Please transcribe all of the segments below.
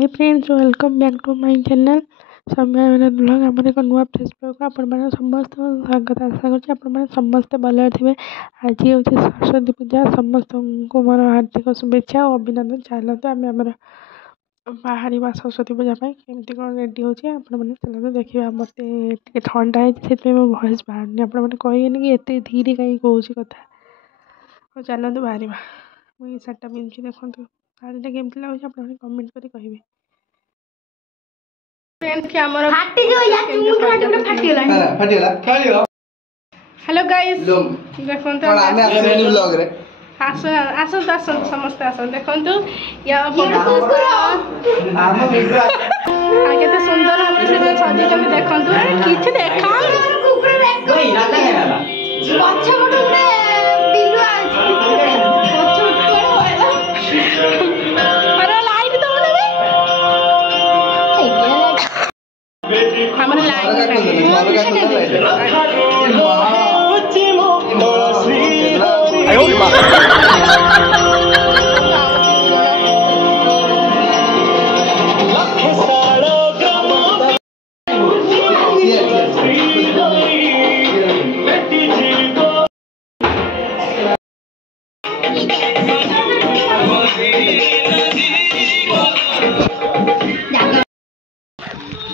Hi friends welcome back to my channel Samay Vinod blog आम एक नुआ फेसबुक आपण समस्त स्वागत आशा कर समस्ते भल थे। आज हूँ सरस्वती पूजा समस्त को मोर हार्दिक शुभेच्छा और अभिनंदन। चलते आम बाहर सरस्वती पूजा केमती कौन रेडी हो चलते देखा मत ठंडा है मो भॉइस बाहर आपने कहनी कि एत धीरे कहीं कौन कथा चलते बाहर मुझे सार्टा पिंधुची देखो शाढ़ीटा केमती लगे आप कमेंट कर कहे। हेलो गाइस देखो आसत आसत समस्ते आसत देखो केते सुंदर भाव से सजी देखो किसी देखा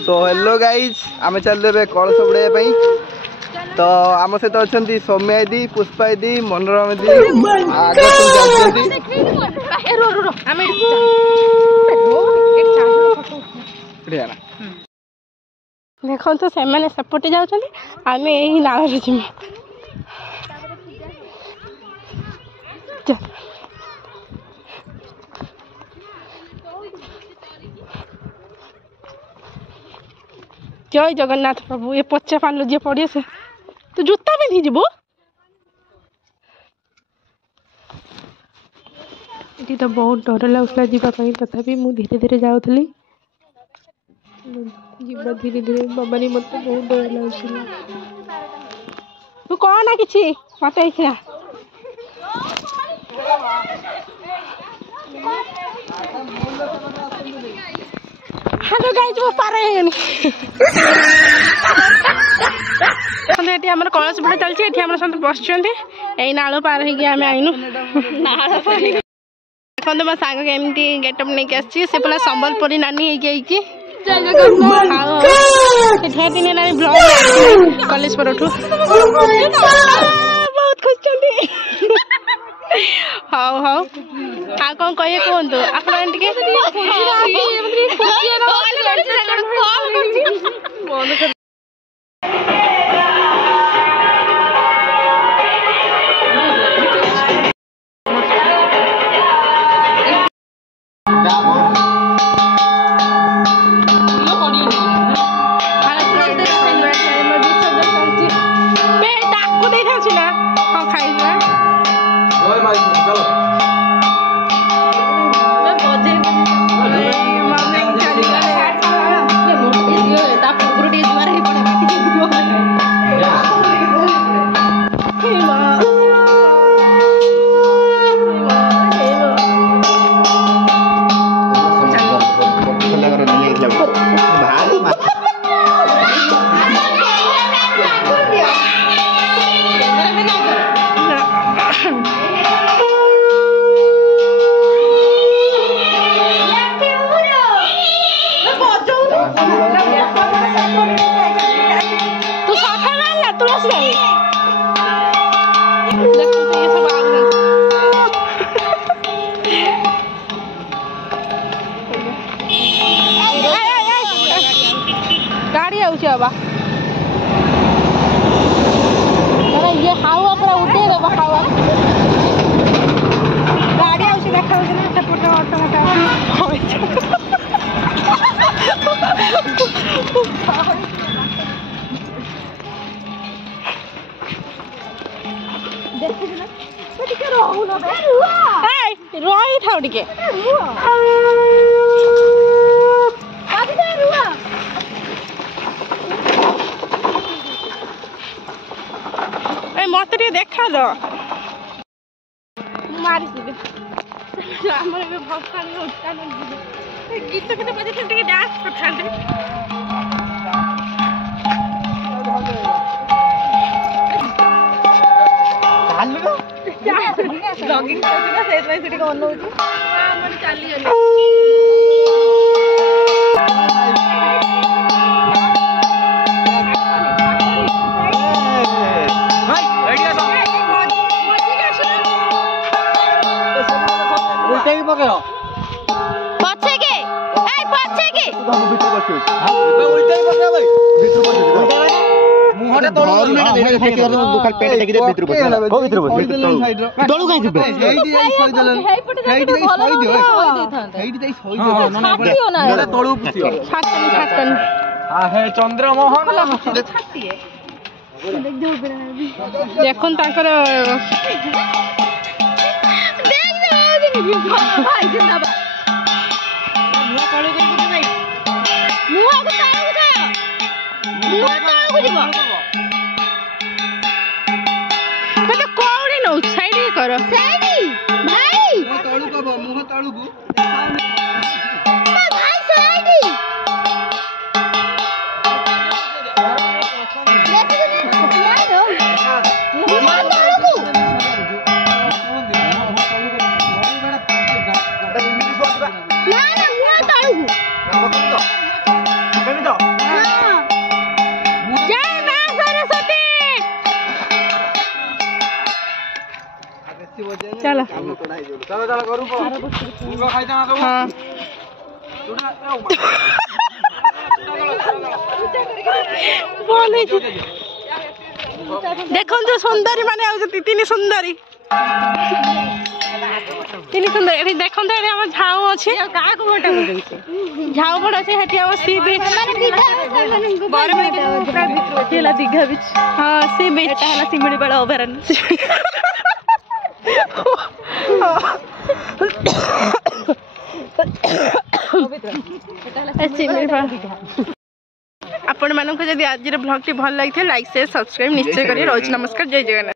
सो हेलो गाइज आम चल कलश बुड़ाई तो आम सहित अच्छा सौम्या दी पुष्पा दी मनोरमा दी देखो तो से सेपटे जाऊँ आम यही नाल जी जय जगन्नाथ प्रभु ये पचा पान जी पड़े से तू जूता पिंधि जीवु ये तो बहुत डर लगुला जावाई तथापि मु धीरे धीरे जाऊली धीरे धीरे बाबानी मत बहुत डर लगुला तू कह ना कि मत देखा हेलो गाइस वो पार है आमर कलश बुड़ा चलती समस्त बस नाल पार होम आईनु देखो मो सांग केमती गेटअप नहीं आसी से पूरा संबलपुरी नानी होगी दिन ना ब्लॉग कॉलेज पर बहुत खुश हाँ हाँ आ कौन कहे कहतु आप गाड़ी आवा ये हावा पूरा उठे दब हावा गाड़ी आसी देखा सेपटे ऑटो रही था टे मत देखा दो मारी भक्तानी गीत के बजे टिके डांस करथांते चालू रो ब्लॉगिंग करथिना सेट में सिटी को अनौ छी हमर चाली गली भाई रेडी आसो उल्टे ही पकड़ो पछे के तू हम भीतर बसियो हां उल्टे ही पकड़ भाई भीतर बसियो उल्टा माने मुहटा तळु नहीं फेंकी कर दो खाली पेट टेकी दे भीतर बसियो हो भीतर बसियो तळु काई दिबे हेइडी जाई सई दलन हेइडी जाई सई दियो हेइडी जाई सई दियो छातियो ना तळु पुसियो छातन हां हे चंद्रमोहन छातिए देखुन ताकर भाई जिंदाबाद मुआ काळू करी कुछ नहीं मुआ को ताळू जाय मुआ ताळू को जीव मतलब कोड़ी नो साइड करो साइड भाई मुआ ताळू को मुआ ताळू को भाई साइड मुआ ताळू को ना ना मुआ ताळू को जय मां सरस्वती चलो चलो चलो करू को मुगा खाइता ना सब हां बोले देखो तो सुंदरी माने आउ तीन सुंदरी एठी देखो तो हम झाऊ अछि का को मोटा हो जाई झाऊ बड़ अछि हेठी हम सी बीच माने दीघा बारे में पूरा भीतर चला दीघा बीच हां सी बीच एटा हला सिमड़ी बड़ा अभयारण्य आपण मानक जदि आज ब्लॉग टी भल लगी लाइक शेयर सब्सक्राइब निश्चय करिए। रोज नमस्कार, जय जगन्नाथ।